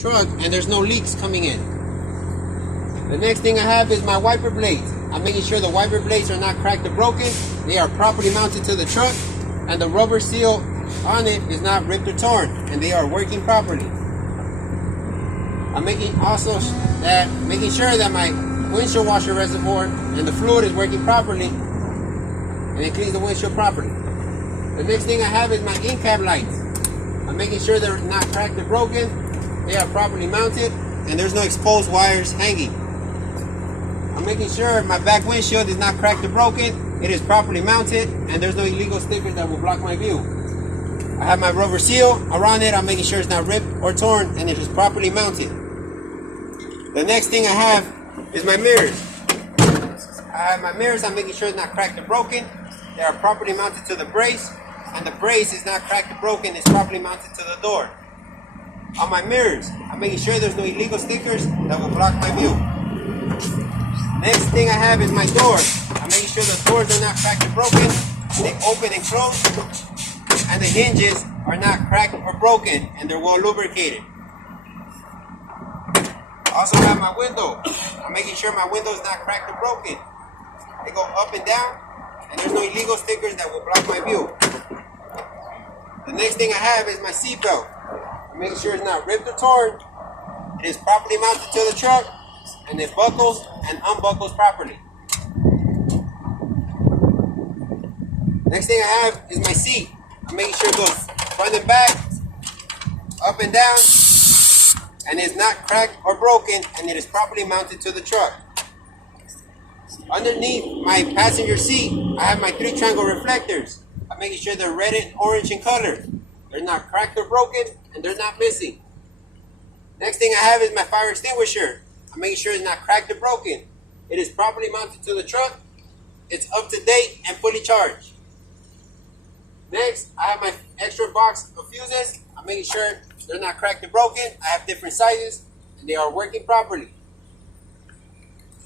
truck and there's no leaks coming in. The next thing I have is my wiper blades. I'm making sure the wiper blades are not cracked or broken. They are properly mounted to the truck and the rubber seal on it is not ripped or torn and they are working properly. I'm making sure that my windshield washer reservoir and the fluid is working properly and it cleans the windshield properly. The next thing I have is my in-cab lights. I'm making sure they're not cracked or broken. They are properly mounted and there's no exposed wires hanging. I'm making sure my back windshield is not cracked or broken. It is properly mounted and there's no illegal stickers that will block my view. I have my rubber seal around it. I'm making sure it's not ripped or torn and it is properly mounted. The next thing I have is my mirrors. I have my mirrors. I'm making sure it's not cracked or broken. They are properly mounted to the brace and the brace is not cracked or broken. It's properly mounted to the door. On my mirrors, I'm making sure there's no illegal stickers that will block my view. Next thing I have is my doors. I'm making sure the doors are not cracked or broken. They open and close. And the hinges are not cracked or broken. And they're well lubricated. I also have my window. I'm making sure my window is not cracked or broken. They go up and down. And there's no illegal stickers that will block my view. The next thing I have is my seat belt. I'm making sure it's not ripped or torn. It is properly mounted to the truck. And it buckles and unbuckles properly. Next thing I have is my seat. I'm making sure it goes front and back, up and down, and it's not cracked or broken, and it is properly mounted to the truck. Underneath my passenger seat, I have my 3 triangle reflectors. I'm making sure they're red and orange in color. They're not cracked or broken, and they're not missing. Next thing I have is my fire extinguisher. I'm making sure it's not cracked or broken. It is properly mounted to the truck. It's up to date and fully charged. Next, I have my extra box of fuses. I'm making sure they're not cracked or broken. I have different sizes and they are working properly.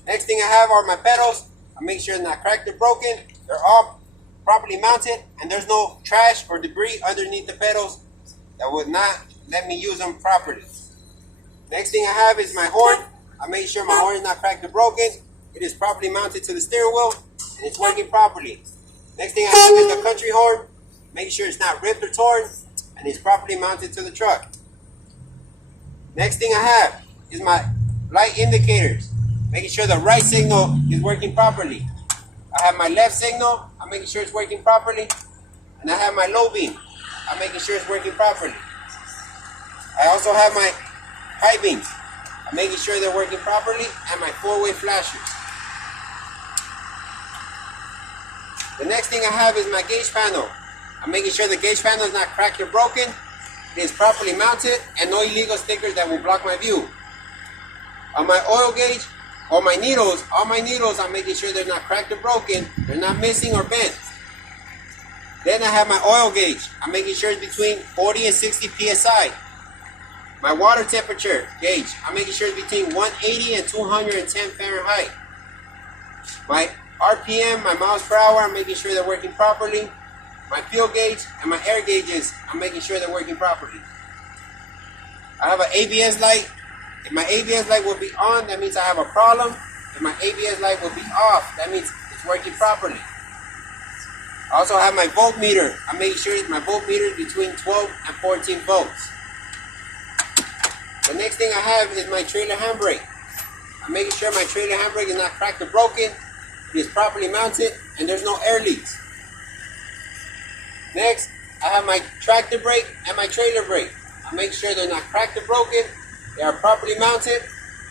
Next thing I have are my pedals. I'm making sure they're not cracked or broken. They're all properly mounted and there's no trash or debris underneath the pedals that would not let me use them properly. Next thing I have is my horn. I'm making sure my horn is not cracked or broken. It is properly mounted to the steering wheel and it's working properly. Next thing I have is the country horn. Making sure it's not ripped or torn and it's properly mounted to the truck. Next thing I have is my light indicators. Making sure the right signal is working properly. I have my left signal. I'm making sure it's working properly. And I have my low beam. I'm making sure it's working properly. I also have my high beams. I'm making sure they're working properly, and my 4-way flashers. The next thing I have is my gauge panel. I'm making sure the gauge panel is not cracked or broken. It is properly mounted and no illegal stickers that will block my view. On my oil gauge, or my needles, all my needles, I'm making sure they're not cracked or broken. They're not missing or bent. Then I have my oil gauge. I'm making sure it's between 40 and 60 psi. My water temperature gauge, I'm making sure it's between 180 and 210 Fahrenheit. My RPM, my miles per hour, I'm making sure they're working properly. My fuel gauge and my air gauges, I'm making sure they're working properly. I have an ABS light. If my ABS light will be on, that means I have a problem. If my ABS light will be off, that means it's working properly. I also have my voltmeter. I'm making sure my voltmeter is between 12 and 14 volts. The next thing I have is my trailer handbrake. I'm making sure my trailer handbrake is not cracked or broken. It is properly mounted and there's no air leaks. Next, I have my tractor brake and my trailer brake. I'm making sure they're not cracked or broken. They are properly mounted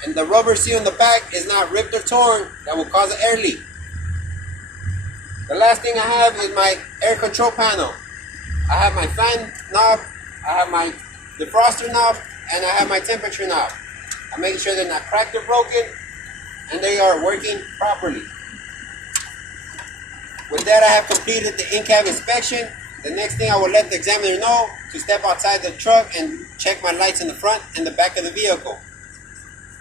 and the rubber seal in the back is not ripped or torn that will cause an air leak. The last thing I have is my air control panel. I have my fan knob, I have my defroster knob, and I have my temperature knob. I'm making sure they're not cracked or broken and they are working properly. With that, I have completed the in-cab inspection. The next thing I will let the examiner know to step outside the truck and check my lights in the front and the back of the vehicle.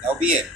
That'll be it.